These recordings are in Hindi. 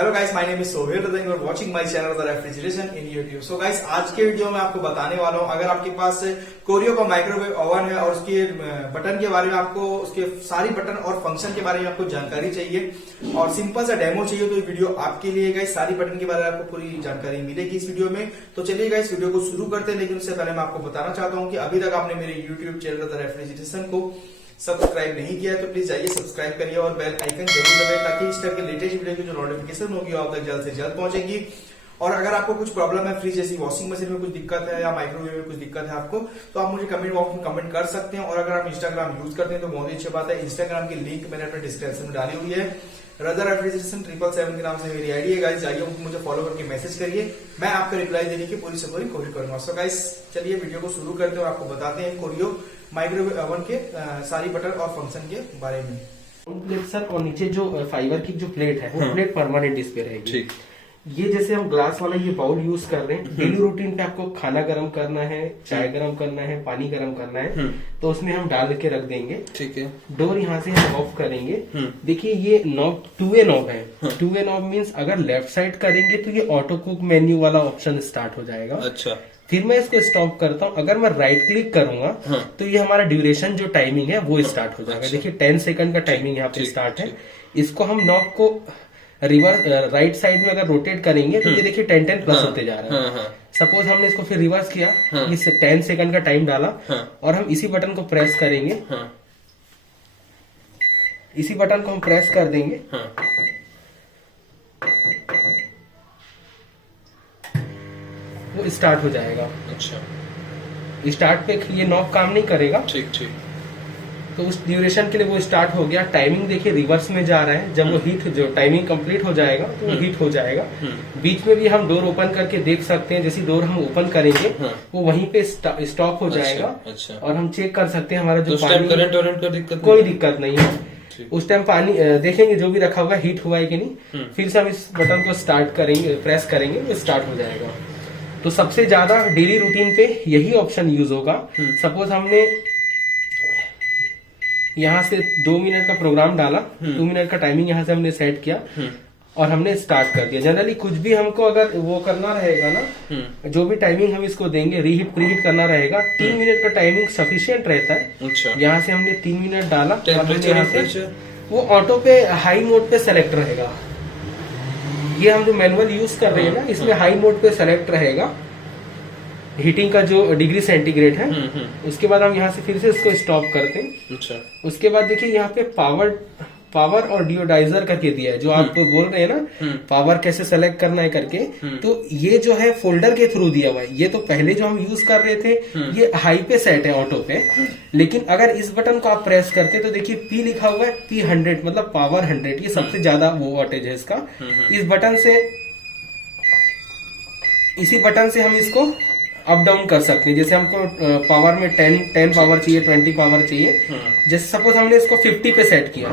Hello guys, my name is Sohail Ratan, you are watching my channel the refrigeration in YouTube. So guys, आज के वीडियो में आपको बताने वाला हूं, अगर आपके पास कोरियो का माइक्रोवेव ओवन है और उसके बटन के बारे में आपको, उसके सारी बटन और फंक्शन के बारे में आपको जानकारी चाहिए और सिंपल सा डेमो चाहिए, तो ये वीडियो आपके लिए गाइस। सारी बटन के बारे में आपको पूरी जानकारी मिलेगी इस वीडियो में। तो चलिए गाइस, वीडियो को शुरू करते हैं, लेकिन उससे पहले मैं आपको बताना चाहता हूँ कि अभी तक आपने मेरे यूट्यूब चैनल द रेफ्रिजरेशन को सब्सक्राइब नहीं किया है तो प्लीज जाइए सब्सक्राइब करिए और बेल आइकन जरूर दबाएं, ताकि इस तरह के लेटेस्ट वीडियो की जो नोटिफिकेशन होगी आप तक जल्द से जल्द पहुंचेगी। और अगर आपको कुछ प्रॉब्लम है, फ्रिज जैसी वॉशिंग मशीन में कुछ दिक्कत है या माइक्रोवेव में कुछ दिक्कत है आपको, तो आप मुझे कमेंट बॉक्स में कमेंट कर सकते हैं। और अगर आप इंस्टाग्राम यूज करते हैं तो बहुत ही अच्छी बात है, इंस्टाग्राम की लिंक मैंने अपने डिस्क्रिप्शन में डाली हुई है। रदर रेफ्रिजरेशन 777 के नाम से मेरी आईडी है गाइस, जाइए मुझे फॉलो करके मैसेज करिए, मैं आपको रिप्लाई देने की पूरी से पूरी कोशिश करूंगा। सो गाइस, चलिए वीडियो को शुरू करते हैं और आपको बताते हैं कोरियो माइक्रोवेव ओवन के सारी बटन और फंक्शन के बारे में। प्लेट सर, और नीचे जो फाइबर की जो प्लेट है वो प्लेट परमानेंट इस पे रहेगी। ठीक। ये जैसे हम ग्लास वाला ये बाउल यूज कर रहे हैं, डेली रूटीन पे आपको खाना गर्म करना है, चाय गर्म करना है, पानी गर्म करना है, तो उसमें हम डाल के रख देंगे। ठीक है। डोर यहाँ से हम ऑफ करेंगे। देखिए ये नॉब 2 नॉब है। 2 नॉब मीन्स अगर लेफ्ट साइड करेंगे तो ये ऑटो कुक मेन्यू वाला ऑप्शन स्टार्ट हो जाएगा। अच्छा। फिर मैं इसको स्टॉप करता हूँ, अगर मैं राइट क्लिक करूंगा तो ये हमारा ड्यूरेशन जो टाइमिंग है वो स्टार्ट हो जाएगा। देखिए 10 सेकंड का टाइमिंग यहाँ पे स्टार्ट है। इसको हम नॉब को रिवर्स राइट साइड में अगर रोटेट करेंगे तो ये देखिए 10 प्लस होते जा रहा है। सपोज हमने इसको फिर रिवर्स किया, इस 10 सेकंड का टाइम डाला और हम इसी बटन को प्रेस करेंगे, इसी बटन को हम प्रेस कर देंगे, वो स्टार्ट हो जाएगा। अच्छा। स्टार्ट पे ये नॉब काम नहीं करेगा। ठीक ठीक। तो उस ड्यूरेशन के लिए वो स्टार्ट हो गया। टाइमिंग देखिए रिवर्स में जा रहा है। जब वो हीट, जो टाइमिंग कंप्लीट हो जाएगा तो वो हीट हो जाएगा। बीच में भी हम डोर ओपन करके देख सकते हैं, जैसी डोर हम ओपन करेंगे वो वहीं पे स्टॉप हो जाएगा। अच्छा। और हम चेक कर सकते हैं हमारा जो पानी, करंट का दिक्कत, कोई दिक्कत नहीं है। उस टाइम पानी देखेंगे जो भी रखा हुआ है हीट हुआ है कि नहीं। फिर से हम इस बटन को स्टार्ट करेंगे, प्रेस करेंगे, वो स्टार्ट हो जाएगा। तो सबसे ज्यादा डेली रूटीन पे यही ऑप्शन यूज होगा। सपोज हमने यहाँ से 2 मिनट का प्रोग्राम डाला, 2 मिनट का टाइमिंग यहाँ से हमने सेट किया और हमने स्टार्ट कर दिया। जनरली कुछ भी हमको अगर वो करना रहेगा ना, जो भी टाइमिंग हम इसको देंगे, रीहीट प्रीहीट करना रहेगा, 3 मिनट का टाइमिंग सफिशियंट रहता है। अच्छा। यहाँ से हमने 3 मिनट डाला, टेम्परेचर वो ऑटो पे हाई मोड पे सेलेक्ट रहेगा। ये हम जो मैनुअल यूज कर रहे हैं ना, इसमें हाई मोड पे सेलेक्ट रहेगा हीटिंग का जो डिग्री सेंटीग्रेड है। उसके बाद हम यहाँ से फिर से इसको स्टॉप करते हैं। अच्छा। उसके बाद देखिए यहाँ पे पावर और डिओडाइजर करके दिया है, जो आप बोल रहे हैं ना पावर कैसे सेलेक्ट करना है करके। तो ये जो है फोल्डर के थ्रू दिया हुआ है। ये तो पहले जो हम यूज कर रहे थे ये हाई पे सेट है ऑटो पे, लेकिन अगर इस बटन को आप प्रेस करते तो देखिए P लिखा हुआ है, P100 मतलब पावर 100, ये सबसे ज्यादा वो वोल्टेज है इसका। इस बटन से, इसी बटन से हम इसको अप डाउन कर सकते हैं। जैसे हमको पावर में 10 पावर चाहिए, 20 पावर चाहिए। जैसे सपोज हमने इसको 50 पे सेट किया,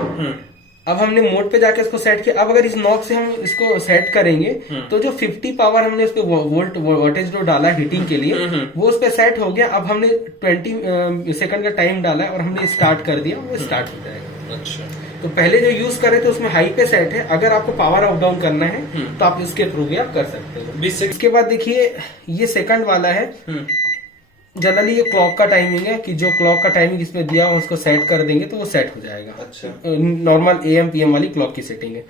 अब हमने मोड पे जाके इसको सेट किया। अब अगर इस नॉब से हम इसको सेट करेंगे तो जो 50 पावर हमने उसको वोल्टेज जो डाला हीटिंग के लिए वो उस पे सेट हो गया। अब हमने 20 सेकंड का टाइम डाला है और हमने स्टार्ट कर दिया, वो स्टार्ट हो जाएगा। अच्छा। तो पहले जो यूज कर रहे थे उसमें हाई पे सेट है, अगर आपको पावर अप डाउन करना है तो आप इसके थ्रू भी आप कर सकते हो। 20 सेकंड। इसके बाद देखिए ये सेकंड वाला है। जनरली ये क्लॉक का टाइमिंग है कि जो क्लॉक का टाइमिंग इसमें दिया हो उसको सेट कर देंगे तो वो सेट हो जाएगा। अच्छा। नॉर्मल AM PM वाली क्लॉक की सेटिंग है।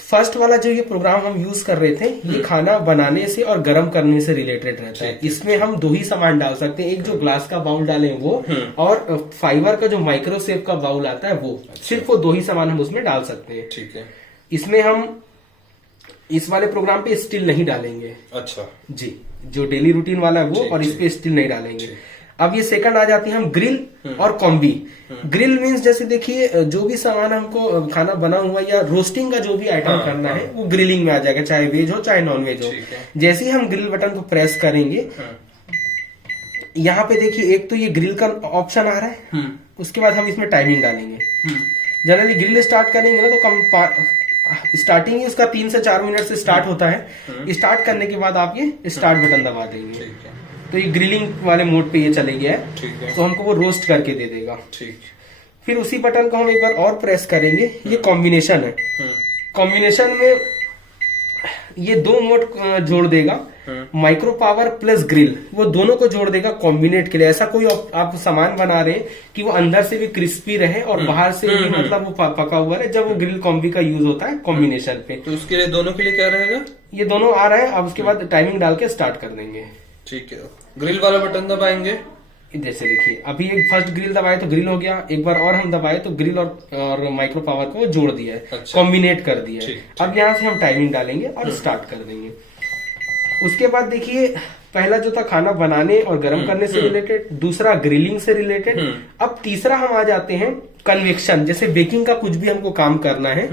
फर्स्ट वाला जो ये प्रोग्राम हम यूज कर रहे थे, ये खाना बनाने से और गर्म करने से रिलेटेड रहता है। इसमें हम 2 ही सामान डाल सकते हैं, एक जो ग्लास का बाउल डालें वो, और फाइबर का जो माइक्रोसेव का बाउल आता है वो। सिर्फ वो 2 ही सामान हम उसमें डाल सकते हैं। ठीक है। इसमें हम इस वाले प्रोग्राम पे स्टील नहीं डालेंगे। अच्छा जी, जो डेली रूटीन वाला है वो, और इस पे स्टील नहीं डालेंगे। अब ये सेकंड आ जाती है हम ग्रिल और कॉम्बी। ग्रिल मीन्स जैसे देखिए जो भी सामान हमको खाना बना हुआ या रोस्टिंग का जो भी आइटम करना है वो ग्रिलिंग में आ जाएगा, चाहे वेज हो चाहे नॉन वेज हो। जैसे ही हम ग्रिल बटन को प्रेस करेंगे, यहाँ पे देखिए एक तो ये ग्रिल का ऑप्शन आ रहा है। उसके बाद हम इसमें टाइमिंग डालेंगे। जनरली ग्रिल स्टार्ट करेंगे ना तो कम स्टार्टिंग ही उसका 3 से 4 मिनट से स्टार्ट होता है। स्टार्ट करने के बाद आप ये स्टार्ट बटन दबा देंगे तो ये ग्रिलिंग वाले मोड पे ये चले गया है। तो हमको वो रोस्ट करके दे देगा। ठीक। फिर उसी बटन को हम एक बार और प्रेस करेंगे, ये कॉम्बिनेशन है। कॉम्बिनेशन में ये दो मोड जोड़ देगा, माइक्रो पावर प्लस ग्रिल, वो दोनों को जोड़ देगा कॉम्बिनेट के लिए। ऐसा कोई आप सामान बना रहे हैं कि वो अंदर से भी क्रिस्पी रहे और बाहर से भी मतलब वो पका हुआ रहे, जब वो ग्रिल कॉम्बी का यूज होता है कॉम्बिनेशन पे। तो उसके लिए दोनों के लिए क्या रहेगा? ये दोनों आ रहे हैं, अब उसके बाद टाइमिंग डाल के स्टार्ट कर देंगे। ठीक है, ग्रिल वाला बटन दबाएंगे। इधर से देखिए, अभी एक फर्स्ट ग्रिल दबाए तो ग्रिल हो गया, एक बार और हम दबाए तो ग्रिल और माइक्रो पावर को जोड़ दिया है, अच्छा। कॉम्बिनेट कर दिया है। ठीक। अब यहाँ से हम टाइमिंग डालेंगे और स्टार्ट कर देंगे। उसके बाद देखिए, पहला जो था खाना बनाने और गर्म करने से रिलेटेड, दूसरा ग्रिलिंग से रिलेटेड। अब तीसरा हम आ जाते हैं कन्वेक्शन, जैसे बेकिंग का कुछ भी हमको काम करना है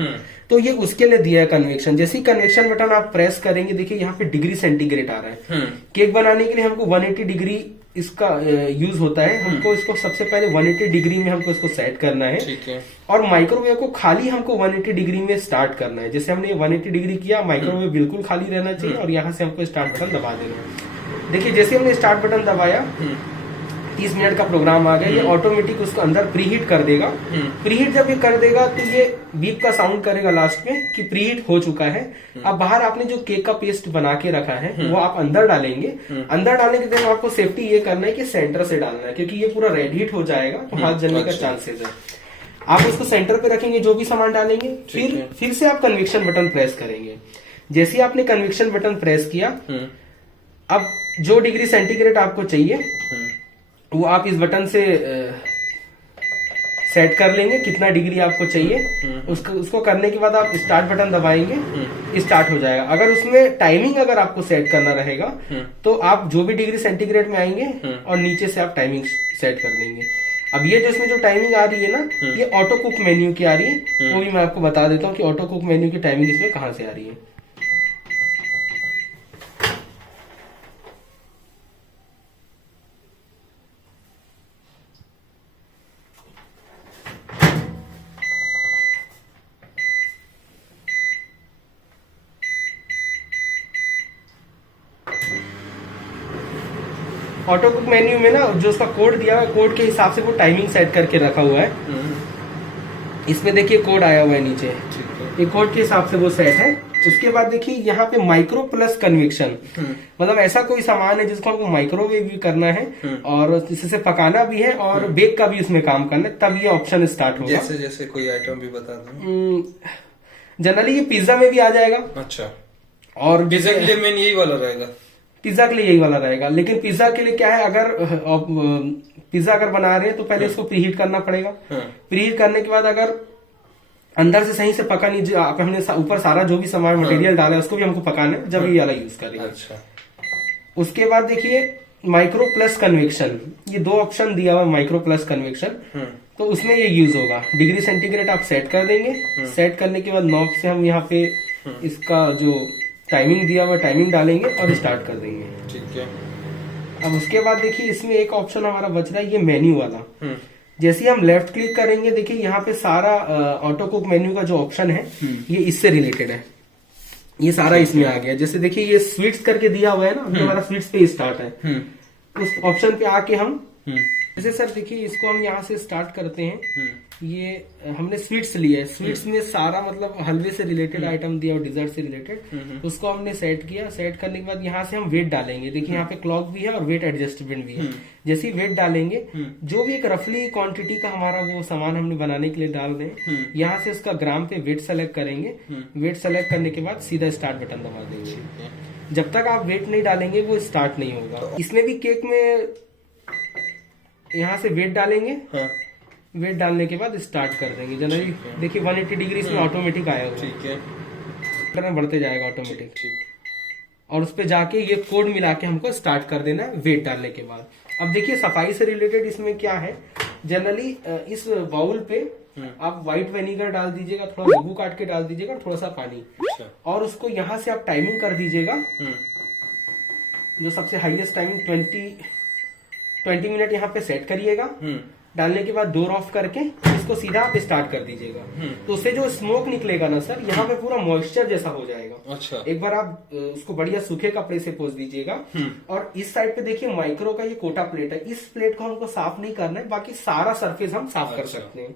तो ये उसके लिए दिया है कन्वेक्शन। जैसे ही कन्वेक्शन बटन आप प्रेस करेंगे, देखिए यहाँ पे डिग्री सेंटीग्रेड आ रहा है। केक बनाने के लिए हमको 180 डिग्री इसका यूज होता है। हमको इसको सबसे पहले 180 डिग्री में हमको इसको सेट करना है। ठीक है। और माइक्रोवेव को खाली हमको 180 डिग्री में स्टार्ट करना है। जैसे हमने 180 डिग्री किया, माइक्रोवेव बिल्कुल खाली रहना चाहिए और यहाँ से हमको स्टार्ट बटन दबा देना है। देखिए जैसे हमने स्टार्ट बटन दबाया, 30 मिनट का प्रोग्राम आ गया, ये ऑटोमेटिक उसको अंदर प्रीहीट कर देगा। प्रीहीट जब ये कर देगा तो ये बीप का साउंड करेगा लास्ट में कि प्रीहीट हो चुका है। अब बाहर आपने जो केक का पेस्ट बना के रखा है वो आप अंदर डालेंगे। अंदर डालने के टाइम आपको सेफ्टी ये करना है कि सेंटर से डालना है, क्योंकि ये पूरा रेड हीट हो जाएगा तो हाथ जलने का चांसेस है। आप उसको सेंटर पे रखेंगे, जो भी सामान डालेंगे, फिर से आप कन्वेक्शन बटन प्रेस करेंगे। जैसे ही आपने कन्वेक्शन बटन प्रेस किया, अब जो डिग्री सेंटीग्रेड आपको चाहिए वो आप इस बटन से सेट कर लेंगे, कितना डिग्री आपको चाहिए। उसको करने के बाद आप स्टार्ट बटन दबाएंगे, स्टार्ट हो जाएगा। अगर उसमें टाइमिंग अगर आपको सेट करना रहेगा तो आप जो भी डिग्री सेंटीग्रेड में आएंगे और नीचे से आप टाइमिंग सेट कर देंगे। अब ये जो इसमें जो टाइमिंग आ रही है ना, ये ऑटो कुक मेन्यू की आ रही है। वो भी मैं आपको बता देता हूँ कि ऑटो कुक मेन्यू की टाइमिंग इसमें कहाँ से आ रही है। ऑटो कुक मेन्यू में ना जो उसका कोड दिया हुआ है, कोड के हिसाब से वो टाइमिंग सेट करके रखा हुआ है। इसमें देखिए कोड आया हुआ है नीचे, ये कोड के हिसाब से वो सेट है। उसके बाद देखिए यहाँ पे माइक्रो प्लस कन्वेक्शन, मतलब ऐसा कोई सामान है जिसको हमको माइक्रोवेव भी करना है और इससे पकाना भी है और बेक का भी उसमें काम करना है, तब ये ऑप्शन स्टार्ट होगा। जैसे जैसे कोई आइटम भी बता दो। जनरली ये पिज्जा में भी आ जाएगा। अच्छा, और पिज्जा के लिए मेन यही वाला रहेगा। पिज्जा के लिए यही वाला रहेगा, लेकिन पिज्जा के लिए क्या है, अगर पिज्जा अगर बना रहे हैं तो पहले इसको प्रीहीट करना पड़ेगा। प्रीहीट करने के बाद अगर अंदर से सही से पका नहीं, हमने ऊपर सारा जो भी सामान मटेरियल डाला है उसको भी हमको पकाना है, जब ये वाला यूज करेंगे। अच्छा, उसके बाद देखिए माइक्रो प्लस कन्वेक्शन, ये दो ऑप्शन दिया हुआ माइक्रो प्लस कन्वेक्शन, तो उसमें ये यूज होगा। डिग्री सेंटीग्रेड आप सेट कर देंगे। सेट करने के बाद नॉब से हम यहाँ पे इसका जो टाइमिंग दिया हुआ टाइमिंग डालेंगे और स्टार्ट कर देंगे। ठीक है। अब उसके बाद देखिए इसमें एक ऑप्शन हमारा बच रहा है, ये मेन्यू वाला। जैसे ही हम लेफ्ट क्लिक करेंगे, देखिए यहाँ पे सारा ऑटो कुक मेन्यू का जो ऑप्शन है ये इससे रिलेटेड है, ये सारा इसमें आ गया। जैसे देखिए ये स्वीट्स करके दिया हुआ है ना, अभी हमारा स्वीट्स पे स्टार्ट है। उस ऑप्शन पे आके हम जैसे सर देखिए इसको हम यहाँ से स्टार्ट करते हैं। ये हमने स्वीट्स लिया है, स्वीट्स में सारा मतलब हलवे से रिलेटेड आइटम दिया और डिजर्ट से रिलेटेड, उसको हमने सेट किया। सेट करने के बाद यहाँ से हम वेट डालेंगे। देखिए यहाँ पे क्लॉक भी है और वेट एडजस्टमेंट भी है। जैसे ही वेट डालेंगे, जो भी एक रफली क्वांटिटी का हमारा वो सामान हमने बनाने के लिए डाल दें, यहाँ से उसका ग्राम पे वेट सेलेक्ट करेंगे। वेट सेलेक्ट करने के बाद सीधा स्टार्ट बटन दबा देंगे। जब तक आप वेट नहीं डालेंगे वो स्टार्ट नहीं होगा। इसमें भी केक में यहाँ से वेट डालेंगे। वेट डालने के बाद स्टार्ट कर देंगे। जनरली देखिए 180 डिग्री इसमें ऑटोमेटिक आया हुआ। ठीक है, बढ़ते जाएगा ऑटोमेटिक। और उस पे जाके ये कोड मिला के हमको स्टार्ट कर देना है वेट डालने के बाद। अब देखिए सफाई से रिलेटेड इसमें क्या है, जनरली इस बाउल पे आप व्हाइट विनेगर डाल दीजिएगा, थोड़ा नींबू काट के डाल दीजिएगा और थोड़ा सा पानी, और उसको यहाँ से आप टाइमिंग कर दीजिएगा। जो सबसे हाईएस्ट टाइमिंग 20 मिनट यहाँ पे सेट करिएगा। डालने के बाद डोर ऑफ करके इसको सीधा आप स्टार्ट कर दीजिएगा। तो उससे जो स्मोक निकलेगा ना सर, यहाँ पे पूरा मॉइस्चर जैसा हो जाएगा। अच्छा, एक बार आप उसको बढ़िया सूखे कपड़े से पोंछ दीजिएगा। और इस साइड पे देखिए माइक्रो का ये कोटा प्लेट है, इस प्लेट को हमको साफ नहीं करना है, बाकी सारा सरफेस हम साफ कर सकते हैं।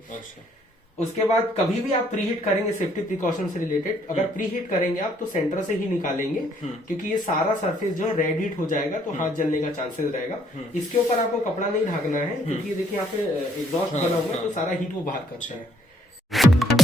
उसके बाद कभी भी आप प्रीहीट करेंगे सेफ्टी प्रिकॉशन से रिलेटेड, अगर प्रीहीट करेंगे आप तो सेंटर से ही निकालेंगे, क्योंकि ये सारा सरफेस जो है रेड हीट हो जाएगा तो हाथ जलने का चांसेस रहेगा। इसके ऊपर आपको कपड़ा नहीं ढकना है, क्योंकि ये देखिए यहाँ पे एग्जॉस्ट बना हुआ है तो सारा हीट वो बाहर करता है।